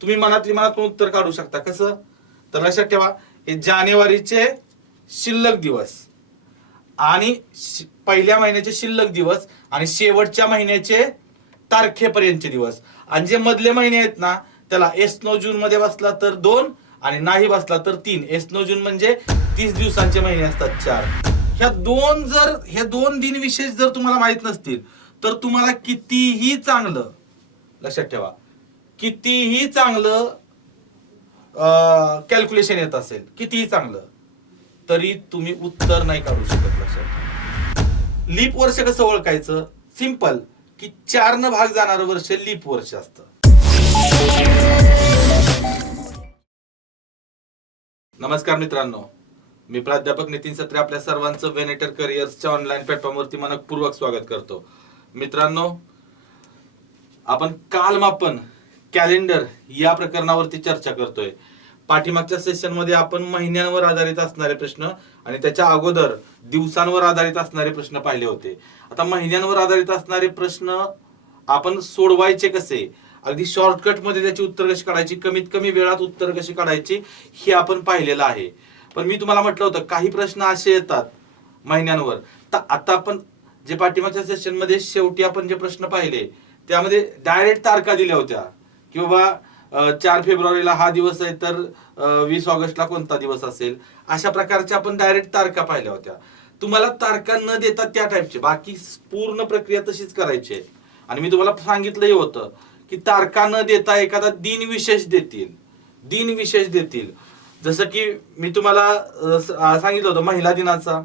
तुम्ही मनातली मनात पण उत्तर काढू शकता. कसं? तर लक्षात ठेवा, हे जानेवारीचे शिल्लक दिवस आणि पहिल्या महिन्याचे शिल्लक दिवस आणि शेवटच्या महिन्याचे तारखेपर्यंतचे दिवस, आणि जे मधले महिने आहेत ना त्याला एसनो जून मध्ये बसला तर 2 आणि नाही बसला तर 3. एसनो जून म्हणजे 30 दिवसांचे महिने असतात 4. हे दोन दिन विशेष जर तुम्हाला माहित नसतील तर तुम्हाला कितीही चांगलं, लक्षात ठेवा, कितीही चांगलं कॅल्क्युलेशन येत असेल, कितीही चांगलं, तरी तुम्ही उत्तर नाही काढू शकत. लक्षात. लीप वर्ष कसं ओळखायचं? सिंपल, की 4 न भाग जाणारं वर्ष लीप वर्ष असतं. नमस्कार मित्रांनो, मी प्राध्यापक नितीन सत्रे आपल्या सर्वांचं वेनेटर करिअर्सच्या ऑनलाईन प्लॅटफॉर्मवरती मनपूर्वक स्वागत करतो. मित्रांनो, आपण कालमापन कॅलेंडर या प्रकरणावरती चर्चा करतोय. पाठीमागच्या सेशन मध्ये आपण महिन्यांवर आधारित असणारे प्रश्न आणि त्याच्या अगोदर दिवसांवर आधारित असणारे प्रश्न पाहिले होते. आता महिन्यांवर आधारित असणारे प्रश्न आपण सोडवायचे कसे, अगदी शॉर्टकट मध्ये त्याची उत्तर कशी काढायची, कमीत कमी वेळात उत्तर कशी काढायची, हे आपण पाहिलेलं आहे. पण मी तुम्हाला म्हटलं होतं काही प्रश्न असे येतात महिन्यांवर. तर आता आपण जे पाठीमागच्या सेशन मध्ये शेवटी आपण जे प्रश्न पाहिले त्यामध्ये डायरेक्ट तारखा दिल्या होत्या की बाबा 4 फेब्रुवारीला हा दिवस आहे तर 20 ऑगस्टला कोणता दिवस असेल, अशा प्रकारच्या आपण डायरेक्ट तारखा पाहिल्या होत्या. तुम्हाला तारखा न देता त्या टाईपचे बाकी पूर्ण प्रक्रिया तशीच करायची आहे. आणि मी तुम्हाला सांगितलंही होतं की तारखा न देता एखादा दिन विशेष देतील. जसं की मी तुम्हाला सांगितलं होतं महिला दिनाचा,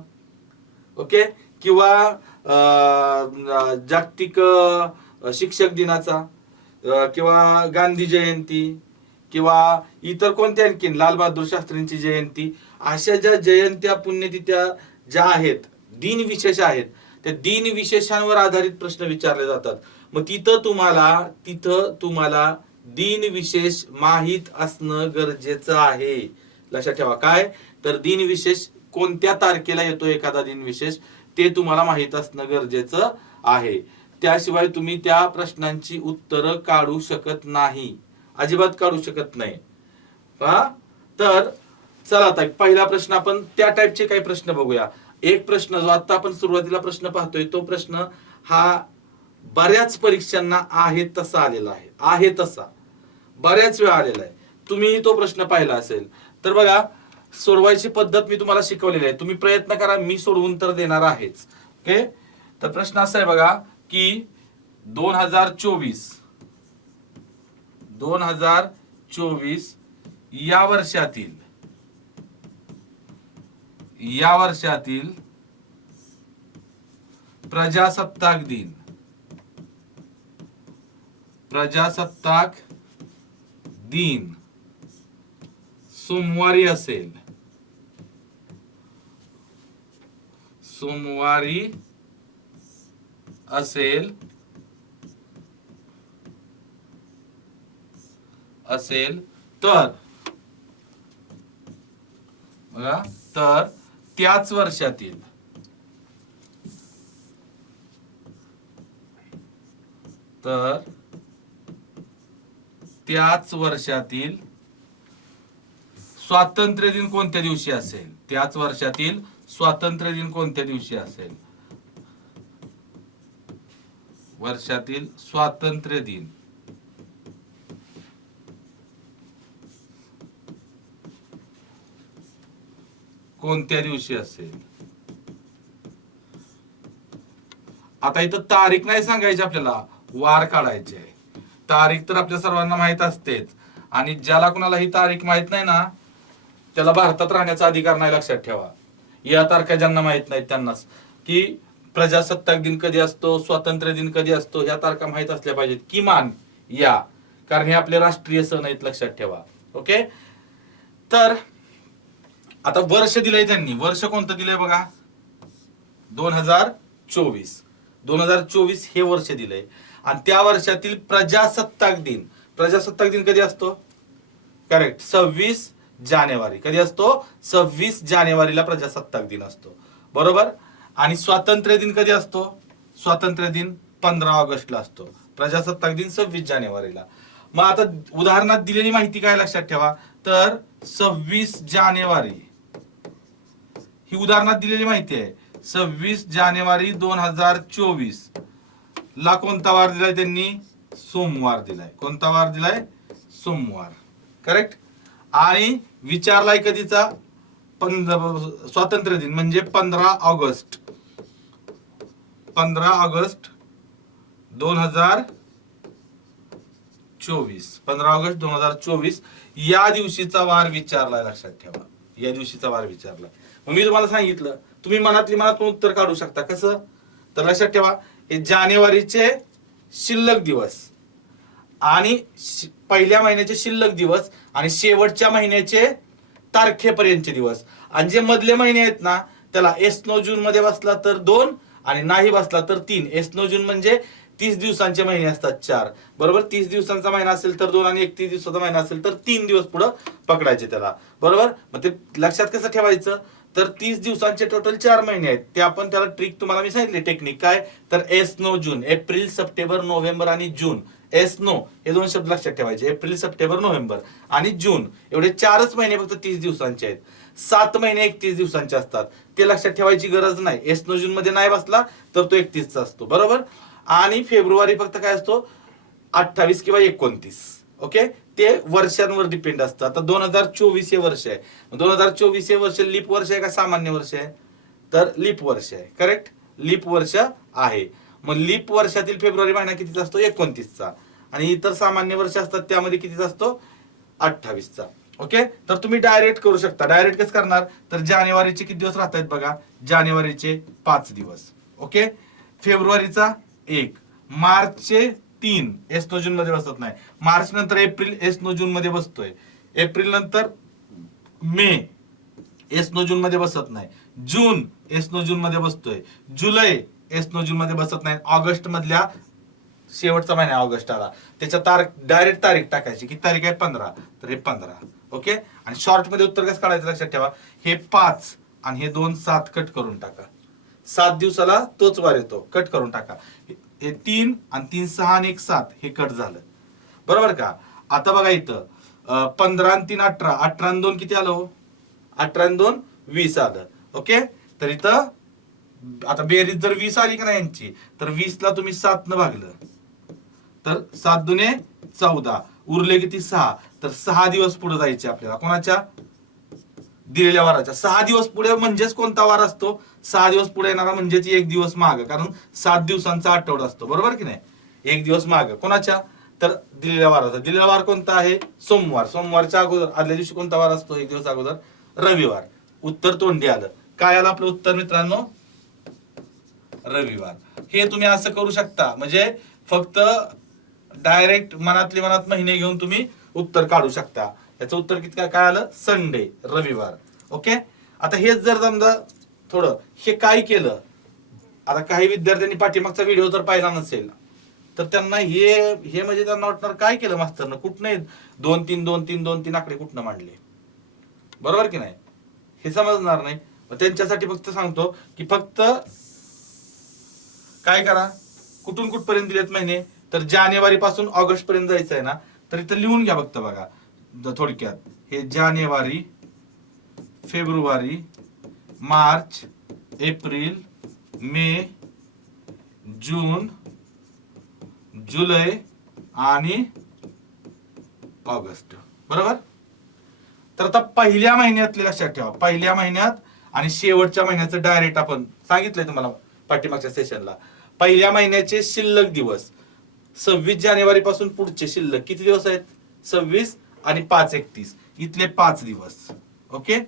ओके, किंवा जागतिक शिक्षक दिनाचा, किंवा गांधी जयंती, किंवा इतर कोणत्या आणखीन लाल बहादूर शास्त्रींची जयंती, अशा ज्या जयंत्या पुण्यतिथ्या ज्या आहेत, दिन विशेष आहेत, त्या दिन विशेषांवर आधारित प्रश्न विचारले जातात. मग तिथं तुम्हाला दिन विशेष माहित असणं गरजेचं आहे. लक्षात ठेवा. काय? तर दिन विशेष कोणत्या तारखेला येतो एखादा दिन विशेष ते तुम्हाला माहित असणं गरजेचं आहे. त्याशिवाय तुम्ही त्या प्रश्नांची उत्तरं काढू शकत नाही, अजिबात काढू शकत नाही. तर चला आता पहिला प्रश्न आपण त्या टाईपचे काही प्रश्न बघूया. एक प्रश्न जो आता आपण सुरुवातीला प्रश्न पाहतोय तो प्रश्न हा बऱ्याच परीक्षांना आहे तसा आलेला आहे तसा बऱ्याच वेळा आलेला आहे. तुम्ही तो प्रश्न पाहिला असेल तर बघा, सोडवायची पद्धत मी तुम्हाला शिकवलेली आहे. तुम्ही प्रयत्न करा, मी सोडवून तर देणार आहेच. ओके. तर प्रश्न असा आहे बघा की 2024 या वर्षातील प्रजासत्ताक दिन सोमवारी असेल. तर बघा, तर त्याच वर्षातील स्वातंत्र्य दिन कोणत्या दिवशी असेल? वर्षातील स्वातंत्र्य दिन कोणत्या दिवशी असेल? आता इथं तारीख नाही सांगायची आपल्याला, वार काढायचे. तारीख तर आपल्या सर्वांना माहित असतेच, आणि ज्याला कुणाला ही तारीख माहित नाही ना त्याला भारतात राहण्याचा अधिकार नाही. लक्षात ठेवा. या तारखा ज्यांना माहित नाहीत त्यांनाच, की प्रजासत्ताक दिन कधी असतो, स्वातंत्र्य दिन कधी असतो, ह्या तारखा माहित असल्या पाहिजेत किमान या, कारण हे आपले राष्ट्रीय सण आहेत. लक्षात ठेवा. ओके. तर आता वर्ष दिलंय त्यांनी, वर्ष कोणतं दिलंय बघा, 2024 हे वर्ष दिलंय. आणि त्या वर्षातील प्रजासत्ताक दिन कधी असतो? करेक्ट, 26 जानेवारी. कधी असतो? 26 जानेवारीला प्रजासत्ताक दिन असतो, बरोबर. आणि स्वातंत्र्य दिन कधी असतो? स्वातंत्र्य दिन 15 ऑगस्टला असतो. प्रजासत्ताक दिन 26 जानेवारीला. मग आता उदाहरणात दिलेली माहिती काय लक्षात ठेवा, तर 26 जानेवारी ही उदाहरणात दिलेली माहिती आहे. 26 जानेवारी 2024 ला कोणता वार दिलाय त्यांनी? सोमवार दिलाय. कोणता वार दिलाय? सोमवार. करेक्ट. आणि विचारलाय कधीचा? स्वातंत्र्य दिन म्हणजे 15 ऑगस्ट 2024. 15 ऑगस्ट 2024 या दिवशीचा वार विचारलाय. लक्षात ठेवा, या दिवशीचा वार विचारलाय. मग मी तुम्हाला सांगितलं, तुम्ही मनातली मनात पण उत्तर काढू शकता. कसं? तर लक्षात ठेवा, हे जानेवारीचे शिल्लक दिवस आणि पहिल्या महिन्याचे शिल्लक दिवस आणि शेवटच्या महिन्याचे तारखेपर्यंतचे दिवस, आणि जे मधले महिने आहेत ना त्याला एसनो जून मध्ये बसला तर 2 आणि नाही बसला तर 3. एसनो जून म्हणजे 30 दिवसांचे महिने असतात 4, बरोबर. 30 दिवसांचा महिना असेल तर 2 आणि 31 दिवसाचा महिना असेल तर 3 दिवस पुढे पकडायचे त्याला, बरोबर. मग ते लक्षात कसं ठेवायचं, तर 30 दिवसांचे टोटल 4 महिने आहेत. ते आपण त्याला ट्रिक तुम्हाला मी सांगितली, टेक्निक काय, तर एसनो जून, एप्रिल सप्टेंबर नोव्हेंबर आणि जून. एसनो हे 2 शब्द लक्षात ठेवायचे, एप्रिल सप्टेंबर नोव्हेंबर आणि जून, एवढे 4च महिने फक्त 30 दिवसांचे आहेत. 7 महिने 31 दिवसांचे असतात, ते लक्षात ठेवायची गरज नाही. एसनो जून मध्ये नाही बसला तर तो 31 चा असतो, बरोबर. आणि फेब्रुवारी फक्त काय असतो, 28 किंवा 29. ओके, ते वर्षांवर डिपेंड असतं. आता 2024 हे वर्ष आहे. 2024 हे वर्ष लीप वर्ष आहे का सामान्य वर्ष आहे? तर लीप वर्ष आहे. करेक्ट, लीप वर्ष आहे. मग लीप वर्षातील फेब्रुवारी महिना कितीचा असतो? 29 चा. आणि इतर सामान्य वर्ष असतात त्यामध्ये कितीचा असतो? 28 चा. ओके, तर तुम्ही डायरेक्ट करू शकता. डायरेक्ट कसं करणार, तर जानेवारीचे किती दिवस राहत आहेत बघा, जानेवारीचे 5 दिवस. ओके, फेब्रुवारीचा 1, मार्चचे 3 एसनो जून मध्ये बसत नाही. मार्च नंतर एप्रिल एसनो जून मध्ये बसतोय. एप्रिल नंतर मे एसनो जून मध्ये बसत नाही. जून एसनो जून मध्ये बसतोय. जुलै एसनो जून मध्ये बसत नाही. ऑगस्ट मधल्या शेवटचा महिना ऑगस्ट आला, त्याच्या डायरेक्ट तारीख टाकायची. किती तारीख आहे? 15. तर हे 15. ओके, आणि शॉर्ट मध्ये उत्तर कसं काढायचं लक्षात ठेवा, हे 5 आणि हे 2 7 कट करून टाका. 7 दिवसाला तोच वार येतो, कट करून टाका. हे 3 आणि 3 6 आणि 1 7 हे कट झालं, बरोबर का. आता बघा इथं 15 आणि 3 18, 18 आणि 2 किती आलं? 18 आणि 2 20 आलं. ओके, तर इथं आता बेरीज जर 20 आली का नाही यांची, तर 20 ला तुम्ही 7 न भागलं तर 7 दुने 14, उरले किती? 6. तर 6 दिवस पुढे जायचे आपल्याला. कोणाच्या? दिलेल्या वाराच्या. 6 दिवस पुढे म्हणजेच कोणता वार असतो? 6 दिवस पुढे येणारा म्हणजेच 1 दिवस माग, कारण 7 दिवसांचा आठवडा असतो, बरोबर की नाही. 1 दिवस माग कोणाच्या? तर दिलेल्या वाराचा. दिलेला वार कोणता आहे? सोमवार. सोमवारच्या अगोदर आदल्या दिवशी कोणता वार असतो? 1 दिवस अगोदर रविवार. उत्तर तोंडी आलं. काय आलं आपलं उत्तर मित्रांनो? रविवार. हे तुम्ही असं करू शकता, म्हणजे फक्त डायरेक्ट मनातले मनात महिने घेऊन तुम्ही उत्तर काढू शकता. याचं उत्तर किती काय आलं? संडे, रविवार. ओके, आता हेच जर समजा थोडं हे काय केलं, आता काही विद्यार्थ्यांनी पाठीमागचा व्हिडिओ जर पाहिला नसेल तर त्यांना हे म्हणजे त्यांना वाटणार काय केलं मास्तरनं, कुठनं 2 3 2 3 2 3 आकडे कुठनं मांडले, बरोबर की नाही, हे समजणार नाही. त्यांच्यासाठी फक्त सांगतो की फक्त काय करा, कुठून कुठपर्यंत दिलेत महिने, तर जानेवारी पासून ऑगस्ट पर्यंत जायचं आहे ना, तर इथं लिहून घ्या फक्त बघा थोडक्यात. हे जानेवारी, फेब्रुवारी, मार्च, एप्रिल, मे, जून, जुलै आणि ऑगस्ट, बरोबर. तर आता पहिल्या महिन्यातले लक्षात ठेवा, पहिल्या महिन्यात आणि शेवटच्या महिन्याचं डायरेक्ट आपण सांगितलंय तुम्हाला पाठीमागच्या सेशनला. पहिल्या महिन्याचे शिल्लक दिवस 26 जानेवारी पासून पुढचे शिल्लक किती दिवस आहेत? 26 आणि 5 31, इथले 5 दिवस. ओके,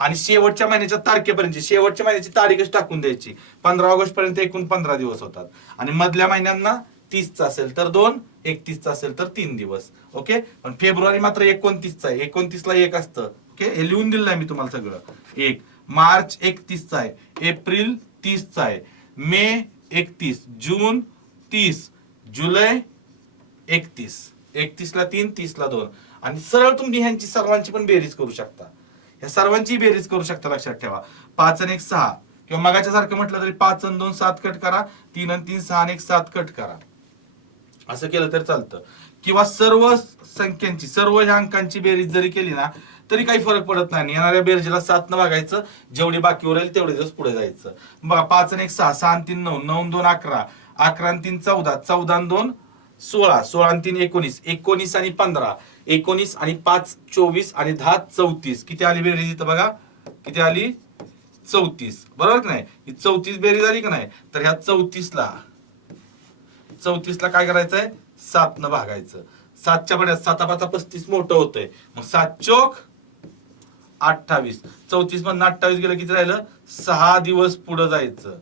आणि शेवटच्या महिन्याच्या तारखेपर्यंत, शेवटच्या महिन्याची तारीखच टाकून द्यायची. 15 ऑगस्ट पर्यंत एकूण 15 दिवस होतात. आणि मधल्या महिन्यांना 30 चा असेल तर 2, 31 चा असेल तर 3 दिवस. ओके, पण फेब्रुवारी मात्र 29 चा आहे. 29 ला 1 असतं. ओके, हे लिहून दिलं आहे मी तुम्हाला सगळं. 1 मार्च 31 चा आहे, एप्रिल 30 चा आहे, मे 31, जून 30, जुलै 31, 31 ला 3, 30 ला 2. आणि सरळ तुम्ही ह्यांची सर्वांची पण बेरीज करू शकता. या सर्वांची बेरीज करू शकता. लक्षात ठेवा, 5 आणि 1 6, किंवा मगाच्या सारखं म्हटलं तरी 5 आणि 2 7 कट करा, 3 आणि 3 6 आणि 1 7 कट करा. असं केलं तर चालतं. किंवा सर्व संख्यांची, सर्व ह्या अंकांची बेरीज जरी केली ना तरी काही फरक पडत नाही. येणाऱ्या बेरजेला 7 न भागायचं, जेवढी बाकी उरेल तेवढे दिवस पुढे जायचं. बघा 5 आणि 1 6, 6 आणि 3 9, 9 आणि 2 11, 11 आणि 3 14, 14 आणि 2 16, 16 आणि 3 19, 19 आणि 15, 19 आणि 5 24 आणि 10 34. किती आली बेरीज इथं बघा, किती आली? 34. बरोबर की नाही? ही 34 बेरीज आली का नाही? तर ह्या 34ला काय करायचंय? 7 न भागायचं. 7च्या पड्यात 7 5 35 मोठं होतंय, मग 7 चोक 28. 34 मधून 28 गेलं, किती राहिलं? 6 दिवस पुढे जायचं.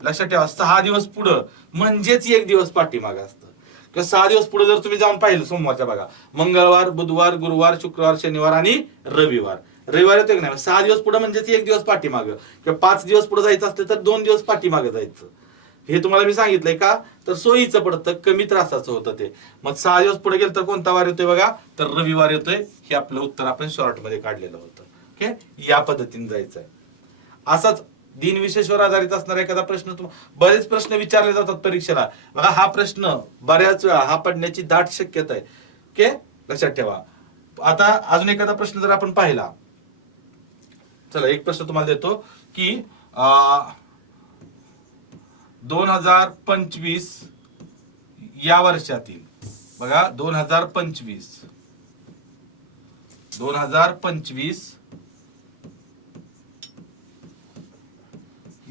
लक्षात ठेवा, 6 दिवस पुढं म्हणजेच 1 दिवस पाठीमागं असतं. किंवा 6 दिवस पुढे जर तुम्ही जाऊन पाहिलं, सोमवारच्या बघा, मंगळवार, बुधवार, गुरुवार, शुक्रवार, शनिवार आणि रविवार. रविवार येतो की नाही? 6 दिवस पुढे म्हणजेच 1 दिवस पाठीमागं. किंवा 5 दिवस पुढे जायचं असलं तर 2 दिवस पाठीमागं जायचं. हे तुम्हाला मी सांगितलंय का? तर सोयीचं पडतं, कमी त्रासाचं होतं ते. मग 6 दिवस पुढे गेलं तर कोणता वार येतोय बघा? तर रविवार येतोय. हे आपलं उत्तर आपण शॉर्ट मध्ये काढलेलं होतं. ओके, या पद्धतीने जायचंय. असाच दिनविशेषवर आधारित असणारा एखादा प्रश्न, बरेच प्रश्न विचारले जातात परीक्षेला बघा. हा प्रश्न बऱ्याच वेळा हा पडण्याची दाट शक्यता आहे. ओके, लक्षात ठेवा. आता अजून एखादा प्रश्न जर आपण पाहिला, चला एक प्रश्न तुम्हाला देतो की 2025 या वर्षातील बघा, 2025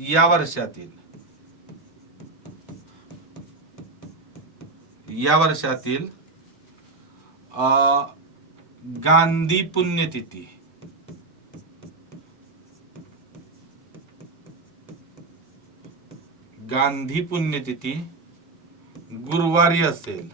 या वर्षातील गांधी पुण्यतिथी गुरुवारी असेल,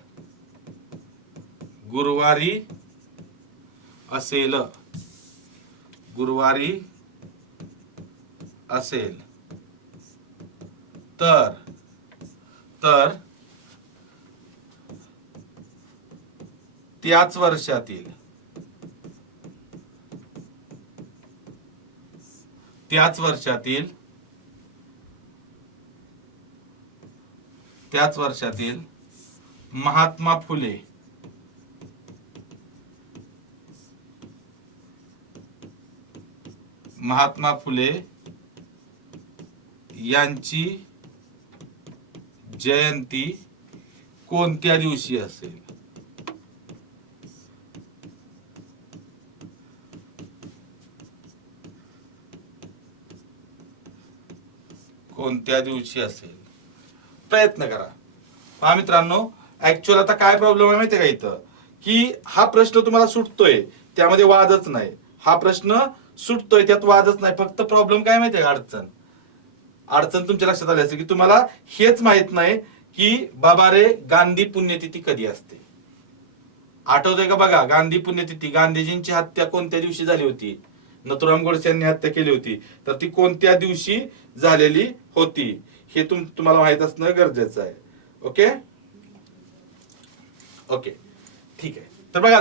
तर त्याच वर्षातील महात्मा फुले यांची जयंती कोणत्या दिवशी असेल? प्रयत्न करा. पहा मित्रांनो, ऍक्च्युअल आता काय प्रॉब्लेम आहे माहितीये का इथं, की हा प्रश्न तुम्हाला सुटतोय, त्यामध्ये वादच नाही. हा प्रश्न सुटतोय, त्यात वादच नाही. फक्त प्रॉब्लेम काय माहितीये का? अडचण तुमच्या लक्षात आली असेल की तुम्हाला हेच माहित नाही की बाबा रे, गांधी पुण्यतिथी कधी असते. आठवतंय का? बघा, गांधी पुण्यतिथी, गांधीजींची हत्या कोणत्या दिवशी झाली होती? नथुराम गोडसे यांनी हत्या केली होती, तर ती कोणत्या दिवशी झालेली होती हे तुम्हाला माहित असणं गरजेचं आहे. ओके ओके, ठीक आहे. तर बघा,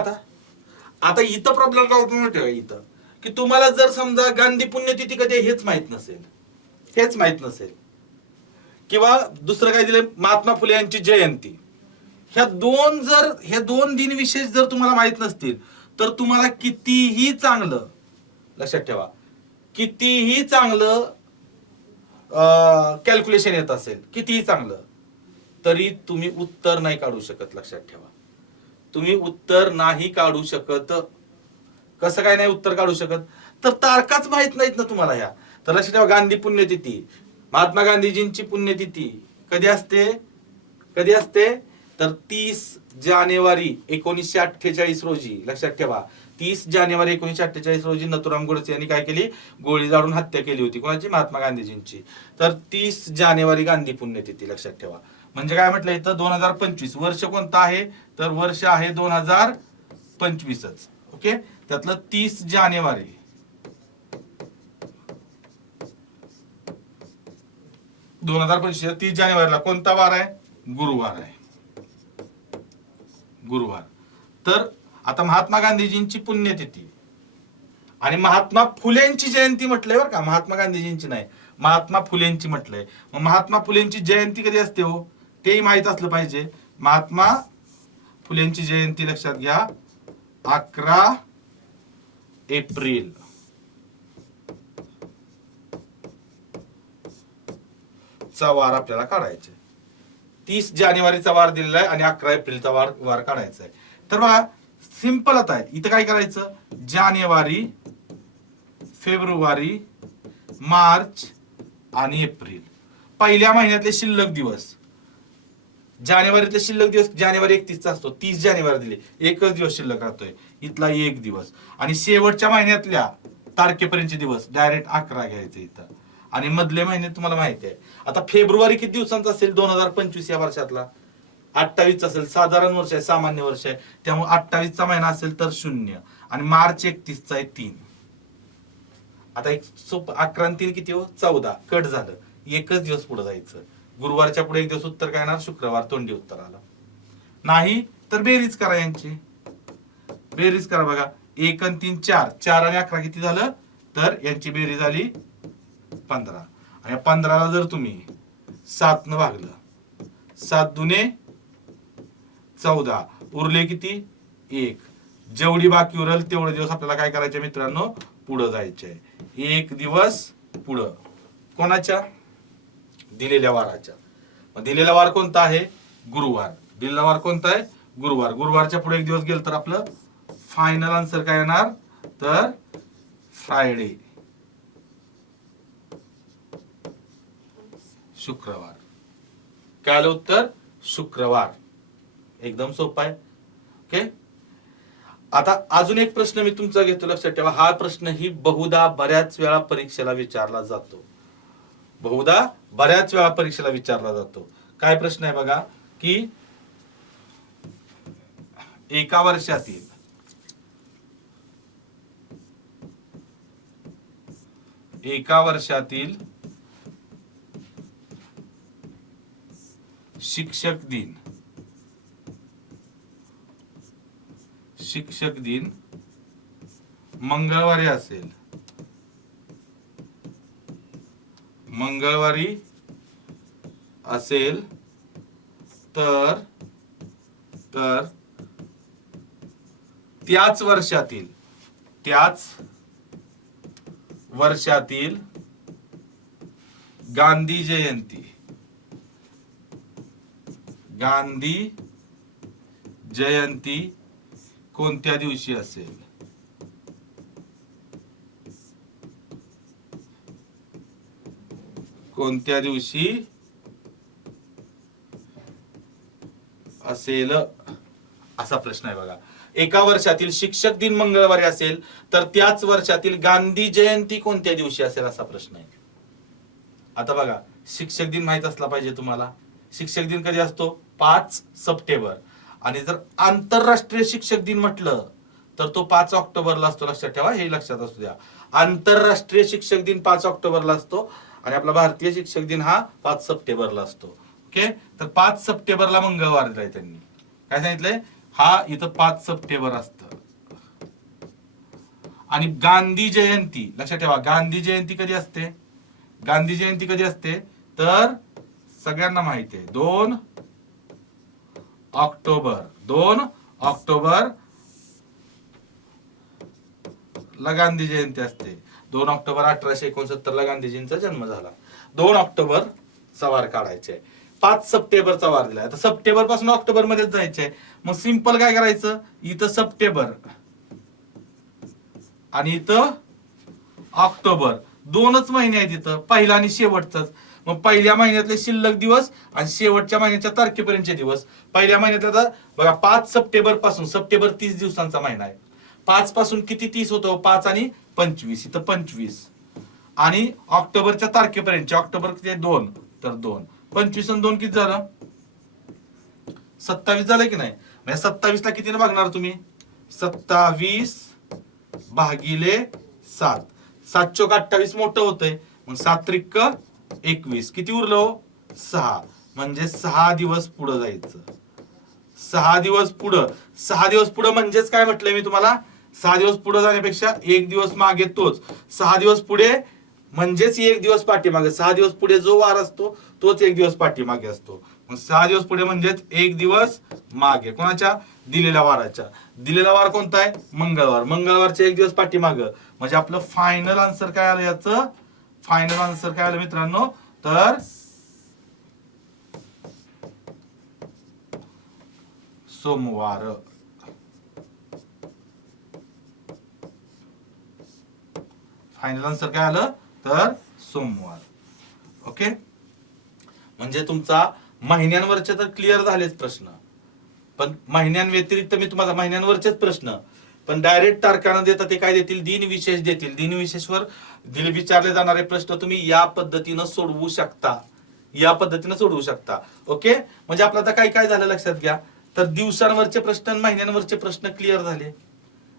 आता इथं प्रॉब्लेम काय होतो माहिती आहे इथं, की तुम्हाला जर समजा गांधी पुण्यतिथी कधी हेच माहित नसेल किंवा दुसरं काय दिलं, महात्मा फुले यांची जयंती, ह्या दोन दिन विशेष जर तुम्हाला माहित नसतील तर तुम्हाला कितीही चांगलं, लक्षात ठेवा, कितीही चांगलं कॅल्क्युलेशन येत असेल, कितीही चांगलं, तरी तुम्ही उत्तर नाही काढू शकत. लक्षात ठेवा, तुम्ही उत्तर नाही काढू शकत. कसं काय नाही उत्तर काढू शकत? तर तारखाच माहित नाहीत ना तुम्हाला ह्या. तर लक्षात ठेवा, गांधी पुण्यतिथी, महात्मा गांधीजींची पुण्यतिथी कधी असते? तर 30 जानेवारी 1948 रोजी. लक्षात ठेवा, 30 जानेवारी 1948 रोजी नथुराम गोडसे यांनी काय केली? गोळी झाडून हत्या केली होती. कोणाची? महात्मा गांधीजींची. तर 30 जानेवारी गांधी पुण्यतिथी. लक्षात ठेवा. म्हणजे काय म्हटलं इथं? 2025. वर्ष कोणतं आहे? तर वर्ष आहे 2025च. ओके, त्यातलं 30 जानेवारी 2025, 30 जानेवारीला कोणता वार आहे? गुरुवार आहे. तर आता महात्मा गांधीजींची पुण्यतिथी आणि महात्मा फुलेंची जयंती म्हटलंय बरं का, महात्मा गांधीजींची नाही, महात्मा फुलेंची म्हटलंय. मग महात्मा फुलेंची जयंती कधी असते हो? तेही माहित असलं पाहिजे. महात्मा फुलेंची जयंती लक्षात घ्या 11 एप्रिल. चा वार आपल्याला काढायचा. 30 जानेवारीचा वार दिलेला आहे आणि 11 एप्रिलचा वार काढायचा आहे. तर बघा सिंपल आता आहे. इथं काय करायचं, जानेवारी, फेब्रुवारी, मार्च आणि एप्रिल पहिल्या महिन्यातले शिल्लक दिवस. जानेवारीतले शिल्लक दिवस जानेवारी 31 चा असतो. 30 जानेवारी दिले, एकच दिवस शिल्लक राहतोय, इथला एक दिवस. आणि शेवटच्या महिन्यातल्या तारखेपर्यंतचे दिवस डायरेक्ट 11 घ्यायचे इथं. आणि मधले महिने तुम्हाला माहिती आहे. आता फेब्रुवारी किती दिवसांचा असेल 2025 या वर्षातला? 28 असेल. साधारण वर्ष आहे, सामान्य वर्ष आहे, त्यामुळे 28 चा महिना असेल तर 0. आणि मार्च 31 चा आहे 3. आता एक 11 आणि 3 किती हो? 14. कट झालं, एकच दिवस पुढे जायचं. गुरुवारच्या पुढे एक दिवस उत्तर काय येणार? शुक्रवार तोंडी उत्तर आलं. नाही तर बेरीज करा यांची. बेरीज करा बघा, 1 आणि 3 4, 4 आणि 11 किती झालं? तर यांची बेरीज झाली 15. आणि 15ला जर तुम्ही 7 न भागलं, 7 दुने 14, उरले किती? 1. जेवढी बाकी उरल तेवढे दिवस आपल्याला काय करायचे मित्रांनो? पुढे जायचे. एक दिवस पुढं. कोणाच्या? दिलेल्या वाराच्या. मग दिलेला वार कोणता आहे? गुरुवार. दिलेला वार कोणता आहे? गुरुवार. गुरुवारच्या पुढे एक दिवस गेलं तर आपलं फायनल आन्सर काय येणार? तर फ्रायडे, शुक्रवार. काय आलं उत्तर? शुक्रवार. एकदम सोपं आहे. ओके. आता अजून एक प्रश्न मी तुमचा घेतो, लक्षात ठेवा. हा प्रश्न ही बहुधा बऱ्याच वेळा परीक्षेला विचारला जातो. बहुधा बऱ्याच वेळा परीक्षेला विचारला जातो. काय प्रश्न आहे बघा, की एका वर्षातील शिक्षक दिन मंगळवारी असेल, तर त्याच वर्षातील गांधी जयंती कोणत्या दिवशी असेल? कोणत्या दिवशी असेल असा प्रश्न आहे बघा. एका वर्षातील शिक्षक दिन मंगळवारी असेल तर त्याच वर्षातील गांधी जयंती कोणत्या दिवशी असेल असा प्रश्न आहे. आता बघा, शिक्षक दिन माहित असला पाहिजे तुम्हाला. शिक्षक दिन कधी असतो? 5 सप्टेंबर. आणि जर आंतरराष्ट्रीय शिक्षक दिन म्हटलं तर तो 5 ऑक्टोबरला असतो. लक्षात ठेवा, हे लक्षात असू द्या. आंतरराष्ट्रीय शिक्षक दिन 5 ऑक्टोबरला असतो आणि आपला भारतीय शिक्षक दिन हा 5 सप्टेंबरला असतो. ओके. तर 5 सप्टेंबरला मंगळवार दिलाय त्यांनी. काय सांगितलंय? हा इथं 5 सप्टेंबर असतं. आणि गांधी जयंती लक्षात ठेवा, गांधी जयंती कधी असते? गांधी जयंती कधी असते तर सगळ्यांना माहिती आहे 2 ऑक्टोबर. 2 ऑक्टोबर ला गांधी जयंती असते. 2 ऑक्टोबर 1869 ला गांधीजींचा जन्म झाला. 2 ऑक्टोबर चा वार काढायचे. 5 सप्टेंबरचा वार दिलाय. आता सप्टेंबर पासून ऑक्टोबर मध्येच जायचंय. मग सिंपल काय करायचं, इथं सप्टेंबर आणि इथं ऑक्टोबर, 2च महिने आहेत इथं, पहिला आणि शेवटचाच. मग पहिल्या महिन्यातले शिल्लक दिवस आणि शेवटच्या महिन्याच्या तारखेपर्यंतचे दिवस. पहिल्या महिन्यातला बघा 5 सप्टेंबर पासून, सप्टेंबर 30 दिवसांचा महिना आहे. 5 पासून किती 30 होतो? 5 आणि 25, इथं 25. आणि ऑक्टोबरच्या तारखेपर्यंतचे, ऑक्टोबर किती 2 तर 2. 25 आणि 2 किती झालं? 27 झालं की नाही? म्हणजे 27 ला कितीने भागणार तुम्ही? 27 भागिले 7. 7 चोक 28 मोठं होतंय. मग 7 त्रिक 21. किती उरलं? 6. म्हणजे 6 दिवस पुढे जायचं. 6 दिवस पुढं. 6 दिवस पुढं म्हणजेच काय म्हटलंय मी तुम्हाला? 6 दिवस पुढे जाण्यापेक्षा एक दिवस मागे तोच. 6 दिवस पुढे म्हणजेच एक दिवस पाठीमागे. 6 दिवस पुढे जो वार असतो तोच एक दिवस पाठीमागे असतो. 6 दिवस पुढे म्हणजेच 1 दिवस मागे. कोणाच्या? दिलेल्या वाराच्या. दिलेला वार कोणता आहे? मंगळवार. मंगळवारच्या 1 दिवस पाठीमाग. म्हणजे आपलं फायनल आन्सर काय आलं याचं? फायनल आन्सर काय आलं मित्रांनो? तर सोमवार. फायनल आन्सर काय आलं? तर सोमवार. ओके. म्हणजे तुमचा महिन्यांवरचे तर क्लिअर झालेच प्रश्न, पण महिन्यांव्यतिरिक्त मी तुम्हाला महिन्यांवरचेच प्रश्न पण डायरेक्ट तारखांना देतात ते काय देतील? दिन विशेष देतील. दिन विशेषवर विचारले जाणारे प्रश्न तुम्ही या पद्धतीनं सोडवू शकता. या पद्धतीनं सोडवू शकता. ओके. म्हणजे आपलं आता काय काय झालं लक्षात घ्या. तर दिवसांवरचे प्रश्न आणि महिन्यांवरचे प्रश्न क्लिअर झाले.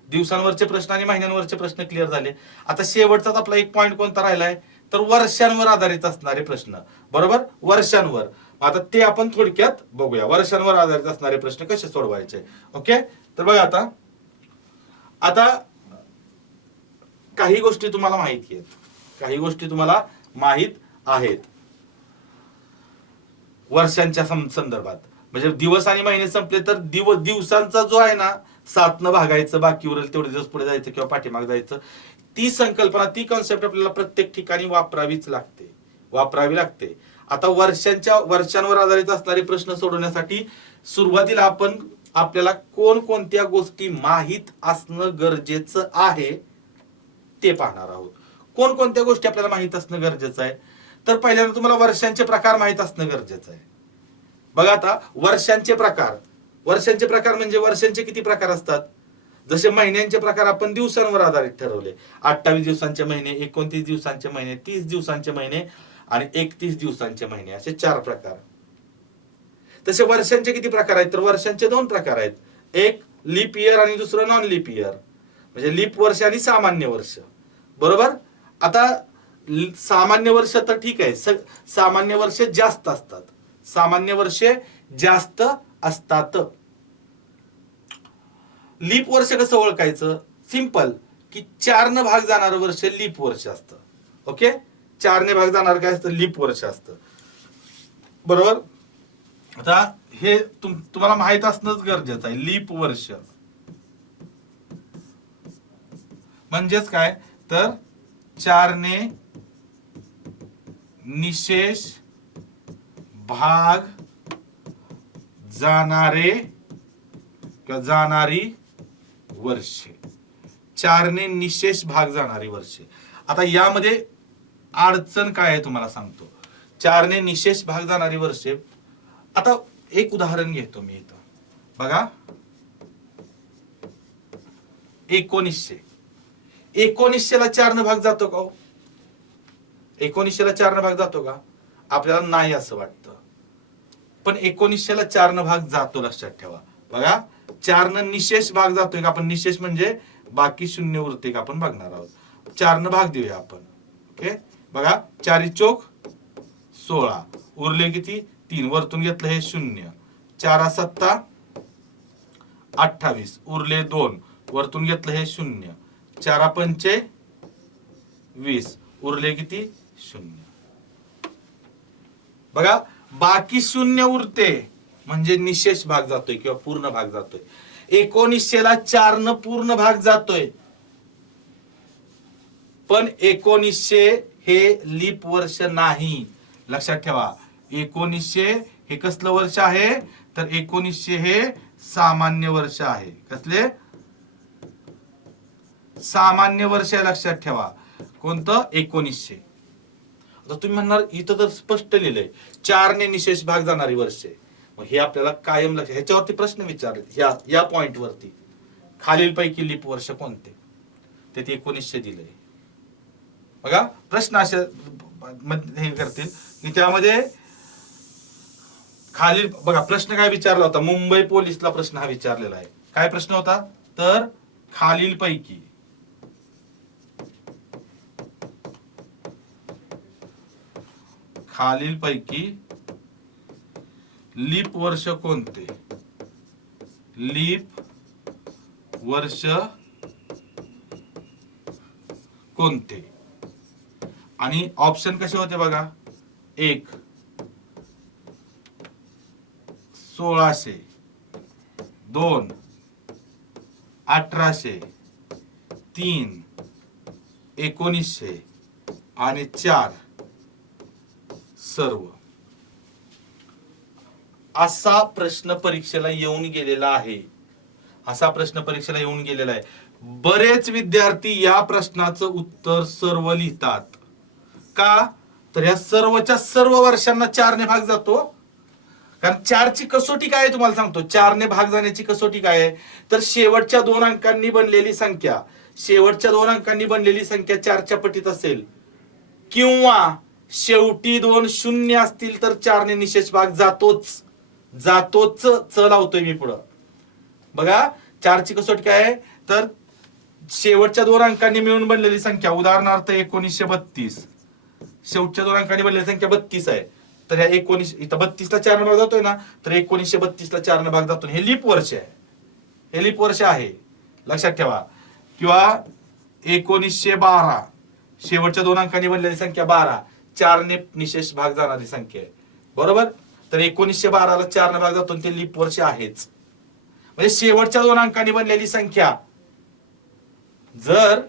दिवसांवरचे प्रश्न आणि महिन्यांवरचे प्रश्न क्लिअर झाले. आता शेवटचाच आपला एक पॉईंट कोणता राहिलाय? तर वर्षांवर आधारित असणारे प्रश्न. बरोबर? वर्षांवर. आता ते आपण थोडक्यात बघूया. वर्षांवर आधारित असणारे प्रश्न कसे सोडवायचे. ओके. तर बघा आता आता काही गोष्टी तुम्हाला माहिती आहेत. काही गोष्टी तुम्हाला माहित आहेत वर्षांच्या संदर्भात. म्हणजे दिवस आणि महिने संपले तर दिवसांचा जो आहे ना 7 न भागायचं, बाकी उरेल तेवढे दिवस पुढे जायचं किंवा पाठीमाग जायचं. ती संकल्पना, ती कॉन्सेप्ट आपल्याला प्रत्येक ठिकाणी वापरावीच लागते. वापरावी लागते. आता वर्षांवर आधारित असणारे प्रश्न सोडवण्यासाठी सुरुवातीला आपण आपल्याला कोणकोणत्या गोष्टी माहीत असणं गरजेचं आहे ते पाहणार आहोत. कोणकोणत्या गोष्टी आपल्याला माहीत असणं गरजेचं आहे? तर पहिल्यांदा तुम्हाला वर्षांचे प्रकार माहीत असणं गरजेचं आहे. बघा आता वर्षांचे प्रकार. वर्षांचे प्रकार म्हणजे वर्षांचे किती प्रकार असतात? जसे महिन्यांचे प्रकार आपण दिवसांवर आधारित ठरवले. 28 दिवसांचे महिने, 29 दिवसांचे महिने, 30 दिवसांचे महिने आणि 31 दिवसांचे महिने, असे 4 प्रकार. तसे वर्षांचे किती प्रकार आहेत? तर वर्षांचे 2 प्रकार आहेत. एक लीप इयर आणि दुसरं नॉन लीप इयर. म्हणजे लीप वर्ष आणि सामान्य वर्ष. बरोबर? आता सामान्य वर्ष तर ठीक आहे. सामान्य वर्ष जास्त असतात. सामान्य वर्षे जास्त असतात. लीप वर्ष कसं ओळखायचं? सिंपल, की 4 न भाग जाणारं वर्ष लीप वर्ष असतं. ओके. 4 ने भाग जाणार काय असतं? लीप वर्ष असतं. बरोबर? आता हे तुम्हाला माहित असणंच गरजेचं आहे. लीप वर्ष म्हणजेच काय? तर 4 ने निशेष भाग जाणारे किंवा जाणारी वर्षे. 4 ने निशेष भाग जाणारी वर्षे. आता यामध्ये अडचण काय आहे तुम्हाला सांगतो. 4 ने निशेष भाग जाणारी वर्षे. आता एक उदाहरण घेतो मी इथं. बघा 1900. 1900 ला 4 न भाग जातो का? 1900 ला 4 न भाग जातो का? आपल्याला नाही असं वाटतं, पण 1900 ला 4 न भाग जातो. लक्षात ठेवा. बघा 4 न निशेष भाग जातोय का? आपण निशेष म्हणजे बाकी शून्य उरते का आपण बघणार आहोत. 4 न भाग देऊया आपण. ओके. बघा 4 चोक 16, उरले किती? 3. वरतून घेतलं हे 0. 4 सत्ता 28, उरले 2. वरतून घेतलं हे 0. 4 पंचे 20, उरले किती? 0. बघा बाकी शून्य उरते म्हणजे निशेष भाग जातोय किंवा पूर्ण भाग जातोय. 1900 ला 4 न पूर्ण भाग जातोय, पण 1900 हे लीप वर्ष नाही. लक्षात ठेवा. 1900 हे कसलं वर्ष आहे? तर 1900 हे सामान्य वर्ष आहे. कसले? सामान्य वर्ष आहे. लक्षात ठेवा. कोणतं? 1900. आता तुम्ही म्हणणार इथं तर स्पष्ट लिहिलंय 4 ने निशेष भाग जाणारी वर्षे. मग हे आपल्याला कायम लक्षात. ह्याच्यावरती प्रश्न विचारले. या पॉइंट वरती खालीलपैकी लीप वर्ष कोणते? ते 1900 दिलंय. बघा प्रश्न असे हे करतील की त्यामध्ये खालील बघा प्रश्न काय विचारला होता. मुंबई पोलीसला प्रश्न हा विचारलेला आहे. काय प्रश्न होता? तर खालीलपैकी लीप वर्ष कोणते? लीप वर्ष कोणते? आणि ऑप्शन कसे होते बघा. 1 1600, 2 1800, 3 1900 आणि 4 सर्व. असा प्रश्न परीक्षेला येऊन गेलेला आहे. असा प्रश्न परीक्षेला येऊन गेलेला आहे. बरेच विद्यार्थी या प्रश्नाचं उत्तर सर्व लिहितात. का तर या सर्वच्या सर्व वर्षांना 4 ने भाग जातो. कारण 4 ची कसोटी काय आहे तुम्हाला सांगतो. 4 ने भाग जाण्याची कसोटी काय आहे तर शेवटच्या 2 अंकांनी बनलेली संख्या, शेवटच्या 2 अंकांनी बनलेली संख्या 4 च्या पटीत असेल किंवा शेवटी 2 शून्य असतील तर 4 ने निशेष भाग जातोच. जातोच च लावतोय मी पुढं. बघा 4 ची कसोटी काय आहे तर शेवटच्या 2 अंकांनी मिळून बनलेली संख्या, उदाहरणार्थ 1932, शेवटच्या 2 अंकांनी बनलेली संख्या 32 आहे. तर ह्या 19 इथं 32 ला 4 ने भाग जातोय ना, तर 1932 ला 4 ने भाग जातो. हे लीप वर्ष आहे, हे लीप वर्ष आहे, लक्षात ठेवा. किंवा 1912, शेवटच्या 2 अंकांनी बनलेली संख्या 12, 4 ने निशेष भाग जाणारी संख्या आहे, बरोबर. तर 1912 ला 4 ने भाग जातो, ते लीप वर्ष आहेच. म्हणजे शेवटच्या 2 अंकांनी बनलेली संख्या जर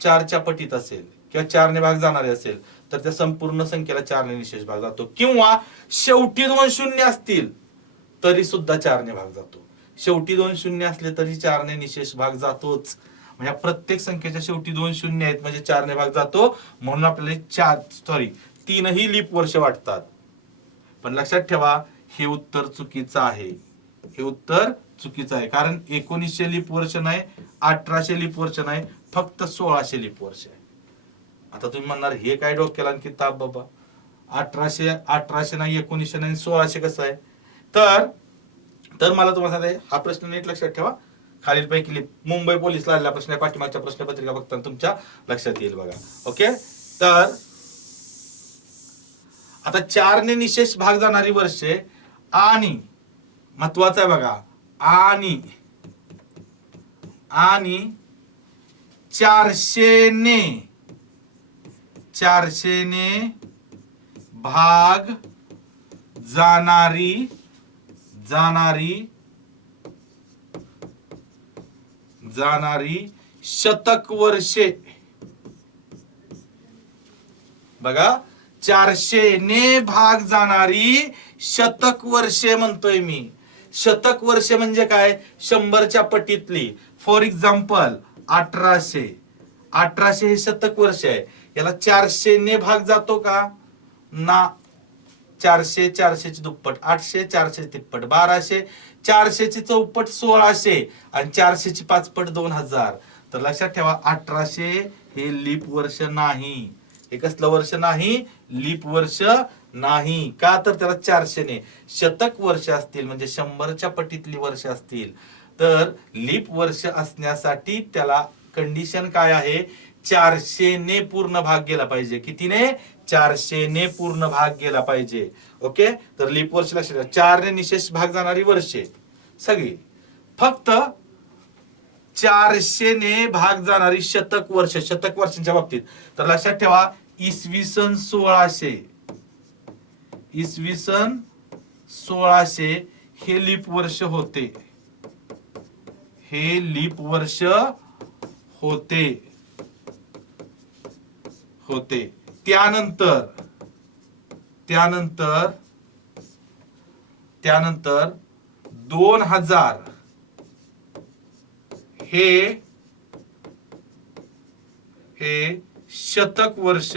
4 च्या पटीत असेल किंवा 4 ने भाग जाणारी असेल तर त्या संपूर्ण संख्येला 4 ने निशेष भाग जातो. किंवा शेवटी 2 शून्य असतील तरी सुद्धा 4 ने भाग जातो. शेवटी 2 शून्य असले तरी 4 ने निशेष भाग जातोच. म्हणजे प्रत्येक संख्येच्या शेवटी 2 शून्य आहेत म्हणजे 4 ने भाग जातो. म्हणून आपल्याला 3 ही लीप वर्ष वाटतात. पण लक्षात ठेवा हे उत्तर चुकीचं आहे. हे उत्तर चुकीचं आहे. कारण 1900 लीप वर्ष नाही, 1800 लीप वर्ष नाही, फक्त 1600 लीप वर्ष आहे. आता तुम्ही म्हणणार हे काय डोक्याला आणखी ताप बाबा, 1800 नाही, 1900 नाही, 1600 कसं आहे. तर मला तुम्हाला सांगते हा प्रश्न नीट लक्षात ठेवा. खालीलपैकी मुंबई पोलीसला आलेला प्रश्न आहे. पाठीमागच्या प्रश्नपत्रिका बघताना तुमच्या लक्षात येईल बघा. ओके. तर आता 4 ने निशेष भाग जाणारी वर्षे आणि महत्वाचं आहे बघा, आणि 400 ने भाग जाणारी शतक वर्षे. बघा 400 ने भाग जाणारी शतक वर्षे म्हणतोय मी. शतक वर्षे म्हणजे काय, 100च्या पटीतली. फॉर एक्झाम्पल 1800 हे शतक वर्ष आहे. याला 400 ने भाग जातो का ना. 400 400 ची दुप्पट 800, 400 ची तिप्पट 1200, 400 ची चौपट 1600 आणि 400 ची पाचपट 2000. तर लक्षात ठेवा 1800 हे लीप वर्ष नाही. हे कसलं वर्ष नाही, लीप वर्ष नाही. का तर त्याला 400 ने शतक वर्ष असतील म्हणजे 100च्या पटीतली वर्ष असतील तर लीप वर्ष असण्यासाठी त्याला कंडिशन काय आहे, 400 ने पूर्ण भाग गेला पाहिजे. कितीने, 400 ने पूर्ण भाग गेला पाहिजे. ओके. तर लीप वर्ष लक्षात ठेवा. 4 ने निशेष भाग जाणारी वर्षे सगळी. फक्त 400 ने भाग जाणारी शतक वर्ष, शतक वर्षांच्या बाबतीत तर लक्षात ठेवा इसवी सन 1600 हे लीप वर्ष होते. हे लीप वर्ष होते. त्यानंतर 2000 हे शतक वर्ष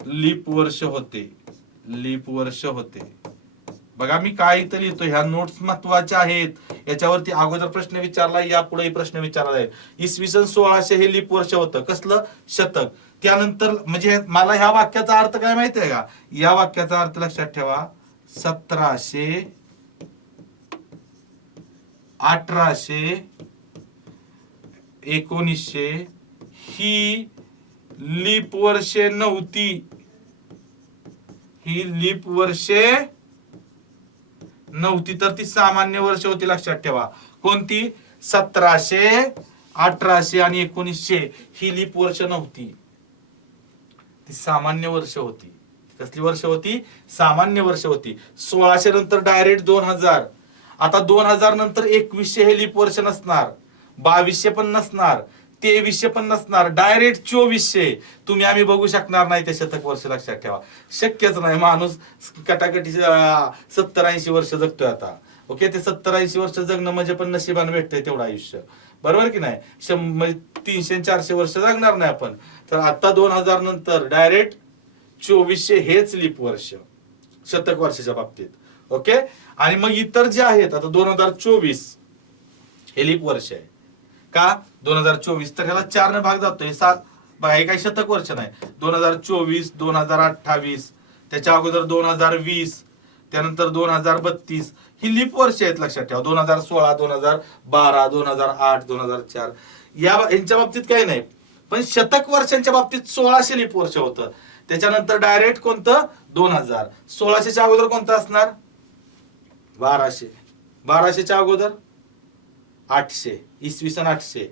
लीप वर्ष होते. बघा मी काय इथं लिहितो, ह्या नोट्स महत्वाच्या आहेत. याच्यावरती अगोदर प्रश्न विचारला, यापुढे प्रश्न विचारला आहे. इसवी सन 1600 हे लीप वर्ष होतं. कसलं, शतक. त्यानंतर म्हणजे मला ह्या वाक्याचा अर्थ काय माहिती आहे का, या वाक्याचा अर्थ लक्षात ठेवा 1700, 1800, 1900 ही लीप वर्षे नव्हती. ही लीप वर्षे नव्हती तर ती सामान्य वर्ष होती. लक्षात ठेवा कोणती, 1700, 1800 आणि 1900 ही लीप वर्ष नव्हती, ती सामान्य वर्ष होती. कसली वर्ष होती? सामान्य वर्ष होती. 1600 नंतर डायरेक्ट 2000. आता 2000 नंतर 2100 हे लीप वर्ष नसणार, 2200 पण नसणार, 2300 पण नसणार, डायरेक्ट 2400. तुम्ही आम्ही बघू शकणार नाही ते शतक वर्ष, लक्षात ठेवा. शक्यच नाही. माणूस कटाकटी 70-80 वर्ष जगतोय आता. ओके, ते 70-80 वर्ष जगणं म्हणजे पण नशिबाने भेटतंय तेवढं आयुष्य, बरोबर की नाही? 300-400 वर्ष जगणार नाही आपण. तर आता 2000 नंतर डायरेक्ट 2400 हेच लीप वर्ष शतक वर्षाच्या बाबतीत. ओके, आणि मग इतर जे आहेत, आता 2024 हे लीप वर्ष आहे का? 2024 तर ह्याला 4 ने भाग जातोय. हे काही शतक वर्ष नाही. 2024, 2028, त्याच्या अगोदर 2020, त्यानंतर 2032 ही लीप वर्ष आहेत, लक्षात ठेवा. 2016, 2012, 2008, 2004 यांच्या बाबतीत काही नाही. पण शतक वर्षांच्या बाबतीत 1600 लीप वर्ष होतं. त्याच्यानंतर डायरेक्ट कोणतं? 2000. 1600च्या अगोदर कोणतं असणार? 1200. 1200च्या अगोदर 800, इसवी सन 800,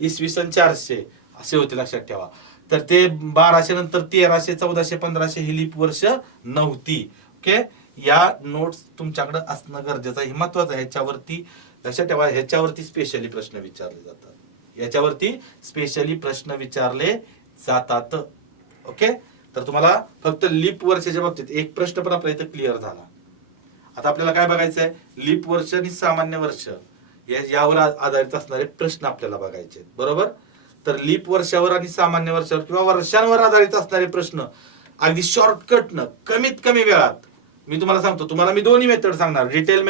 इसवी सन 400 असे होते, लक्षात ठेवा. तर ते 1200 नंतर 1300, 1400, 1500 ही लीप वर्ष नव्हती. ओके, या नोट्स तुमच्याकडे असणं गरजेचं आहे, महत्वाचं आहे. ह्याच्यावरती लक्षात ठेवा, ह्याच्यावरती स्पेशली प्रश्न विचारले जातात. याच्यावरती स्पेशली प्रश्न विचारले जातात. ओके, तर तुम्हाला फक्त लीप वर्षाच्या बाबतीत एक प्रश्न पण आपल्या इथं क्लिअर झाला. आता आपल्याला काय बघायचं आहे? लीप वर्ष आणि सामान्य वर्ष यावर आधारित असणारे प्रश्न आपल्याला बघायचे आहेत, बरोबर? तर लीप वर्षावर आणि सामान्य वर्षावर किंवा वर्षांवर आधारित असणारे प्रश्न अगदी शॉर्टकटनं कमीत कमी वेळात मी तुम्हाला सांगतो. तुम्हाला मी दोन्ही मेथड सांगणार. डिटेल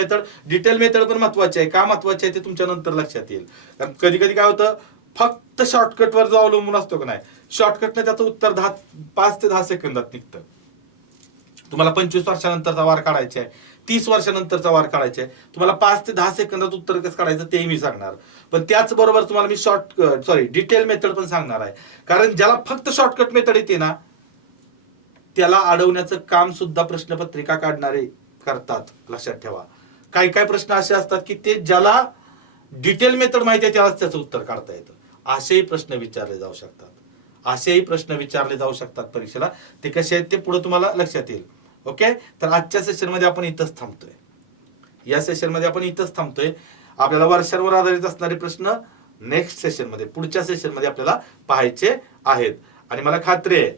मेथड पण महत्वाची आहे. का महत्वाची आहे ते तुमच्या नंतर लक्षात येईल. कारण कधी कधी काय होतं, फक्त शॉर्टकटवर जो अवलंबून असतो का नाही, शॉर्टकटने त्याचं उत्तर 5 ते 10 सेकंदात निघतं. तुम्हाला 25 वर्षानंतरचा वार काढायचा आहे, 30 वर्षानंतरचा वार काढायचा आहे, तुम्हाला 5 ते 10 सेकंदात उत्तर कसं काढायचं तेही मी सांगणार. पण त्याचबरोबर तुम्हाला मी डिटेल मेथड पण सांगणार आहे. कारण ज्याला फक्त शॉर्टकट मेथड येते ना, त्याला अडवण्याचं काम सुद्धा प्रश्नपत्रिका काढणारे करतात, लक्षात ठेवा. काही काही प्रश्न असे असतात की ते ज्याला डिटेल मेथड माहिती आहे त्यालाच त्याचं उत्तर काढता येतं. असेही प्रश्न विचारले जाऊ शकतात. असेही प्रश्न विचारले जाऊ शकतात परीक्षेला. ते कसे आहेत ते पुढे तुम्हाला लक्षात येईल. ओके, तर आजच्या सेशन मध्ये आपण इथंच थांबतोय. या सेशन मध्ये आपण इथंच थांबतोय. आपल्याला वर्षांवर आधारित असणारे प्रश्न नेक्स्ट सेशन मध्ये, पुढच्या सेशन मध्ये आपल्याला पाहायचे आहेत. आणि मला खात्री आहे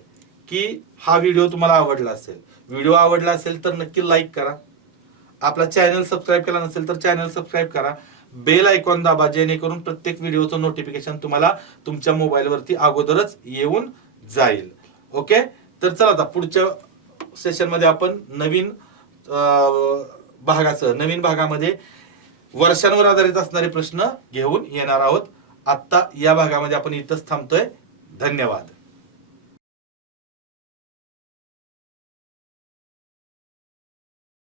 की हा व्हिडिओ तुम्हाला आवडला असेल. व्हिडिओ आवडला असेल तर नक्की लाईक करा. आपला चॅनल सबस्क्राईब केला नसेल तर चॅनल सबस्क्राईब करा. बेल आयकॉन दाबा, जेणेकरून प्रत्येक व्हिडिओचं नोटिफिकेशन तुम्हाला तुमच्या मोबाईलवरती अगोदरच येऊन जाईल. ओके, तर चला आता पुढच्या सेशन मध्ये आपण नवीन भागामध्ये वर्षांवर आधारित असणारे प्रश्न घेऊन येणार आहोत. आता या भागामध्ये आपण इथंच थांबतोय. धन्यवाद.